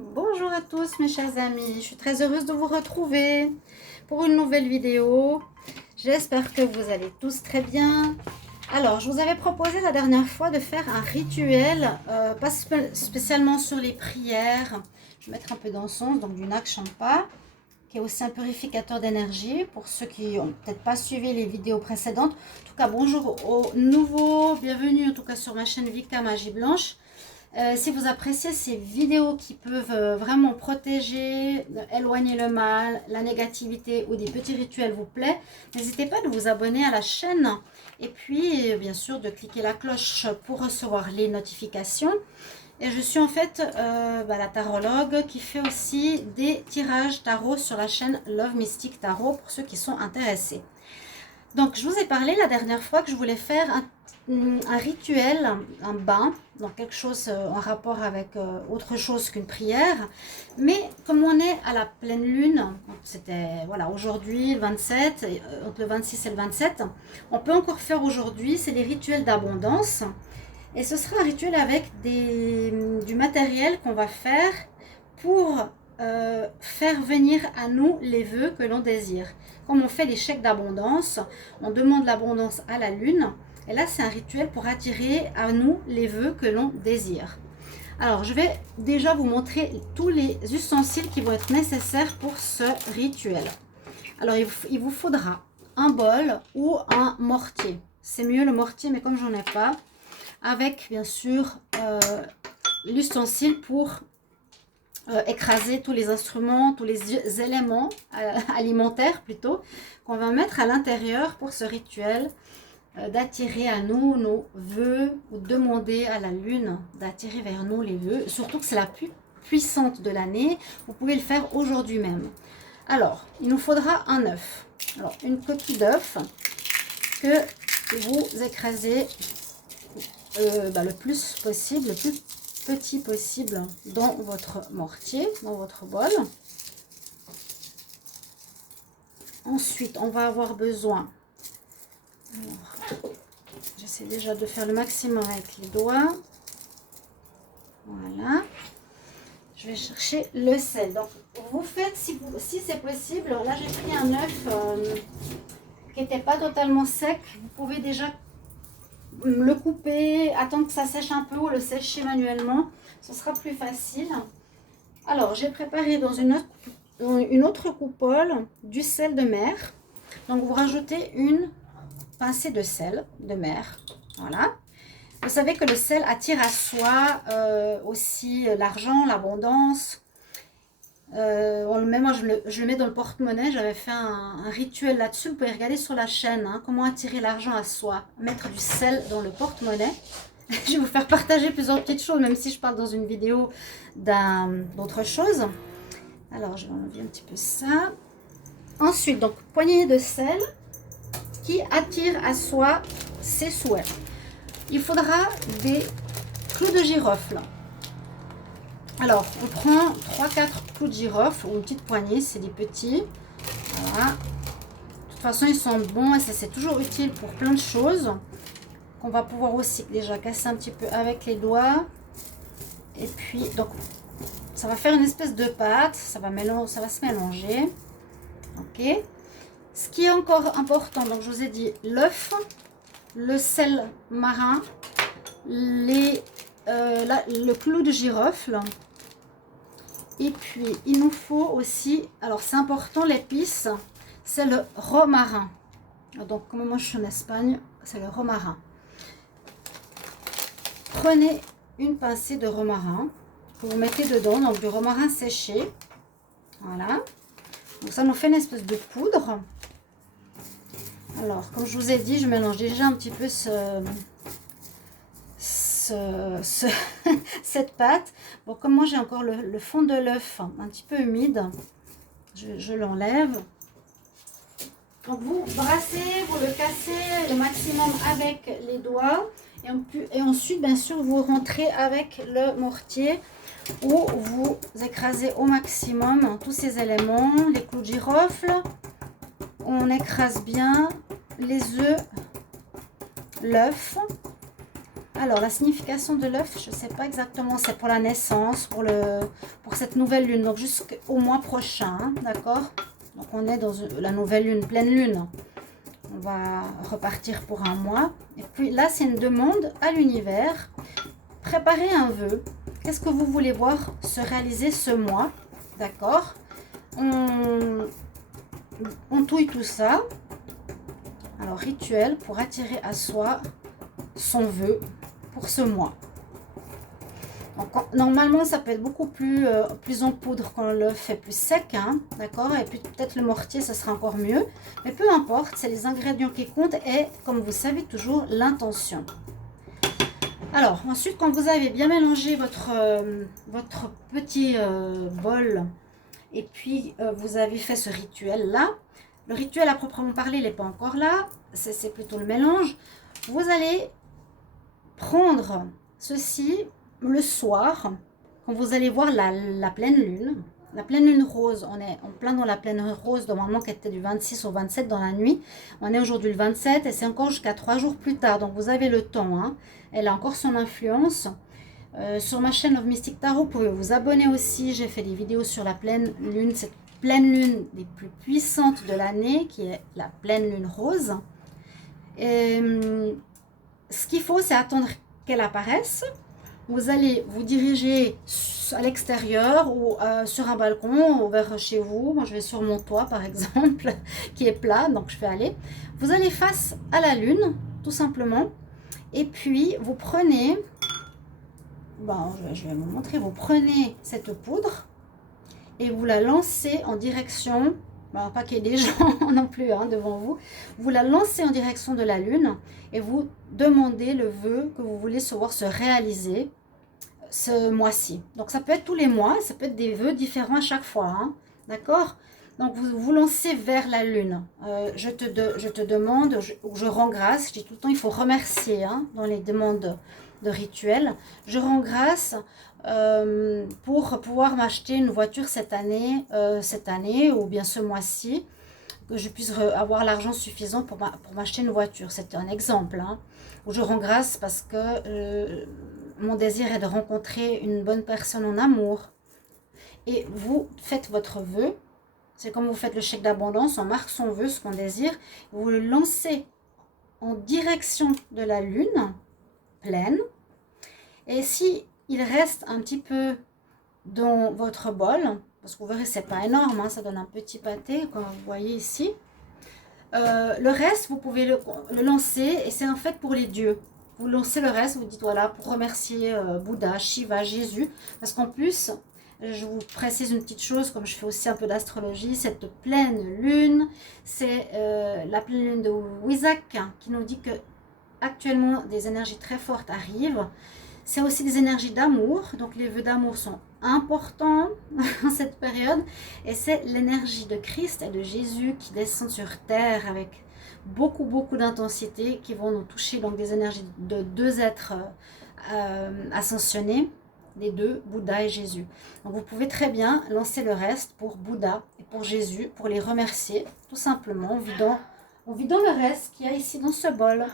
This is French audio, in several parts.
Bonjour à tous mes chers amis, je suis très heureuse de vous retrouver pour une nouvelle vidéo. J'espère que vous allez tous très bien. Alors, je vous avais proposé la dernière fois de faire un rituel, pas spécialement sur les prières. Je vais mettre un peu d'encens, donc du Nag Champa, qui est aussi un purificateur d'énergie pour ceux qui n'ont peut-être pas suivi les vidéos précédentes. En tout cas, bonjour aux nouveaux, bienvenue en tout cas sur ma chaîne Vika Magie Blanche. Si vous appréciez ces vidéos qui peuvent vraiment protéger, éloigner le mal, la négativité ou des petits rituels vous plaît, n'hésitez pas de vous abonner à la chaîne et puis bien sûr de cliquer la cloche pour recevoir les notifications. Et je suis en fait la tarologue qui fait aussi des tirages tarot sur la chaîne Love Mystic Tarot pour ceux qui sont intéressés. Donc, je vous ai parlé la dernière fois que je voulais faire un rituel, un bain, donc quelque chose en rapport avec autre chose qu'une prière. Mais comme on est à la pleine lune, c'était voilà aujourd'hui le 27, entre le 26 et le 27, on peut encore faire aujourd'hui, c'est des rituels d'abondance. Et ce sera un rituel avec du matériel qu'on va faire pour faire venir à nous les vœux que l'on désire. Comme on fait les chèques d'abondance, on demande l'abondance à la lune. Et là, c'est un rituel pour attirer à nous les vœux que l'on désire. Alors, je vais déjà vous montrer tous les ustensiles qui vont être nécessaires pour ce rituel. Alors, il vous faudra un bol ou un mortier. C'est mieux le mortier, mais comme j'en ai pas, avec bien sûr l'ustensile pour écraser tous les instruments, tous les éléments alimentaires plutôt, qu'on va mettre à l'intérieur pour ce rituel d'attirer à nous nos vœux ou demander à la lune d'attirer vers nous les vœux, surtout que c'est la plus puissante de l'année. Vous pouvez le faire aujourd'hui même. Alors, il nous faudra un œuf. Alors, une coquille d'œuf que vous écrasez le plus possible, le plus petit possible dans votre mortier, dans votre bol. Ensuite, on va avoir besoin, j'essaie déjà de faire le maximum avec les doigts. Voilà. Je vais chercher le sel. Donc, vous faites, si c'est possible, là j'ai pris un œuf qui n'était pas totalement sec. Vous pouvez déjà le couper, attendre que ça sèche un peu ou le sécher manuellement. Ce sera plus facile. Alors, j'ai préparé dans une autre coupole du sel de mer. Donc, vous rajoutez une pincée de sel de mer. Voilà. Vous savez que le sel attire à soi aussi l'argent, l'abondance. Moi, je le mets dans le porte-monnaie. J'avais fait un rituel là-dessus. Vous pouvez regarder sur la chaîne comment attirer l'argent à soi. Mettre du sel dans le porte-monnaie. Je vais vous faire partager plusieurs petites choses, même si je parle dans une vidéo d'autre chose. Alors, je vais enlever un petit peu ça. Ensuite, donc, poignée de sel qui attire à soi ses souhaits. Il faudra des clous de girofle. Alors, on prend 3-4 clous de girofle ou une petite poignée, c'est des petits. Voilà. De toute façon, ils sont bons et c'est toujours utile pour plein de choses. Qu'on va pouvoir aussi déjà casser un petit peu avec les doigts. Et puis, donc, ça va faire une espèce de pâte. Ça va se mélanger. Ok. Ce qui est encore important, donc je vous ai dit l'œuf, le sel marin, le clou de girofle. Et puis, il nous faut aussi, alors c'est important, l'épice, c'est le romarin. Donc, comme moi je suis en Espagne, c'est le romarin. Prenez une pincée de romarin que vous mettez dedans, donc du romarin séché. Voilà. Donc, ça nous fait une espèce de poudre. Alors, comme je vous ai dit, je mélange déjà un petit peu cette pâte. Bon, comme moi j'ai encore le fond de l'œuf un petit peu humide, je l'enlève. Donc vous brassez, vous le cassez le maximum avec les doigts et ensuite bien sûr vous rentrez avec le mortier où vous écrasez au maximum tous ces éléments, les clous de girofle, on écrase bien les œufs, l'œuf. Alors, la signification de l'œuf, je ne sais pas exactement, c'est pour la naissance, pour cette nouvelle lune, donc jusqu'au mois prochain, hein, d'accord? Donc, on est dans la nouvelle lune, pleine lune. On va repartir pour un mois. Et puis là, c'est une demande à l'univers. Préparez un vœu. Qu'est-ce que vous voulez voir se réaliser ce mois? D'accord? On touille tout ça. Alors, rituel pour attirer à soi son vœu pour ce mois. Donc, normalement, ça peut être beaucoup plus en poudre quand l'œuf est plus sec, hein, d'accord? Et puis peut-être le mortier, ça sera encore mieux. Mais peu importe, c'est les ingrédients qui comptent et, comme vous savez, toujours l'intention. Alors, ensuite, quand vous avez bien mélangé votre petit bol et puis vous avez fait ce rituel-là, le rituel à proprement parler, il n'est pas encore là, c'est plutôt le mélange. Vous allez prendre ceci le soir, quand vous allez voir la pleine lune rose. On est en plein dans la pleine rose, normalement qui était du 26 au 27 dans la nuit. On est aujourd'hui le 27 et c'est encore jusqu'à 3 jours plus tard, donc vous avez le temps, hein. Elle a encore son influence. Sur ma chaîne Love Mystic Tarot, vous pouvez vous abonner aussi. J'ai fait des vidéos sur la pleine lune, cette pleine lune des plus puissantes de l'année, qui est la pleine lune rose. Et, ce qu'il faut, c'est attendre qu'elle apparaisse. Vous allez vous diriger à l'extérieur ou sur un balcon ou vers chez vous. Moi, je vais sur mon toit, par exemple, qui est plat, donc je vais aller. Vous allez face à la lune, tout simplement. Et puis, vous prenez, bon, je vais vous montrer, vous prenez cette poudre et vous la lancez en direction, bon, pas qu'il y ait des gens non plus hein, devant vous, vous la lancez en direction de la lune et vous demandez le vœu que vous voulez voir se réaliser ce mois-ci. Donc ça peut être tous les mois, ça peut être des vœux différents à chaque fois, hein, d'accord? Donc vous vous lancez vers la lune. Je te demande, je rends grâce, je dis tout le temps, il faut remercier hein, dans les demandes de rituel. Je rends grâce pour pouvoir m'acheter une voiture cette année ou bien ce mois-ci, que je puisse avoir l'argent suffisant pour m'acheter une voiture. C'est un exemple. Hein, où je rends grâce parce que mon désir est de rencontrer une bonne personne en amour. Et vous faites votre vœu. C'est comme vous faites le chèque d'abondance, on marque son vœu, ce qu'on désire. Vous le lancez en direction de la lune pleine. Et si il reste un petit peu dans votre bol, parce que vous verrez, c'est pas énorme, hein, ça donne un petit pâté, comme vous voyez ici. Le reste, vous pouvez le lancer et c'est en fait pour les dieux. Vous lancez le reste, vous dites voilà, pour remercier Bouddha, Shiva, Jésus. Parce qu'en plus, je vous précise une petite chose, comme je fais aussi un peu d'astrologie, cette pleine lune, c'est la pleine lune de Wizak qui nous dit que actuellement des énergies très fortes arrivent. C'est aussi des énergies d'amour, donc les vœux d'amour sont importants en cette période. Et c'est l'énergie de Christ et de Jésus qui descendent sur terre avec beaucoup d'intensité, qui vont nous toucher, donc des énergies de deux êtres ascensionnés, les deux, Bouddha et Jésus. Donc vous pouvez très bien lancer le reste pour Bouddha et pour Jésus, pour les remercier, tout simplement, en vidant le reste qu'il y a ici dans ce bol.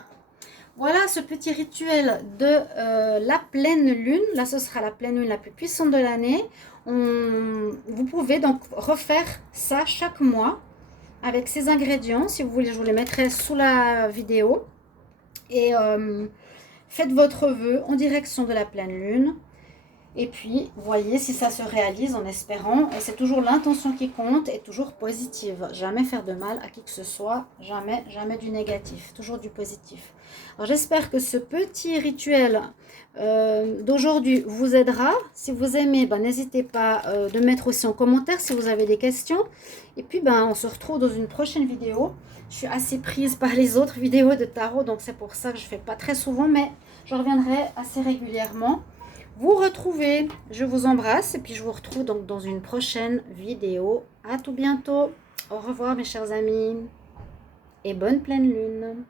Voilà ce petit rituel de la pleine lune. Là, ce sera la pleine lune la plus puissante de l'année. Vous pouvez donc refaire ça chaque mois avec ces ingrédients. Si vous voulez, je vous les mettrai sous la vidéo. Et faites votre vœu en direction de la pleine lune. Et puis, voyez si ça se réalise en espérant. Et c'est toujours l'intention qui compte et toujours positive. Jamais faire de mal à qui que ce soit. Jamais du négatif. Toujours du positif. Alors, j'espère que ce petit rituel d'aujourd'hui vous aidera. Si vous aimez, n'hésitez pas de mettre aussi en commentaire si vous avez des questions. Et puis, on se retrouve dans une prochaine vidéo. Je suis assez prise par les autres vidéos de tarot. Donc, c'est pour ça que je ne fais pas très souvent. Mais je reviendrai assez régulièrement. Vous retrouvez, je vous embrasse et puis je vous retrouve donc dans une prochaine vidéo. À tout bientôt. Au revoir mes chers amis et bonne pleine lune.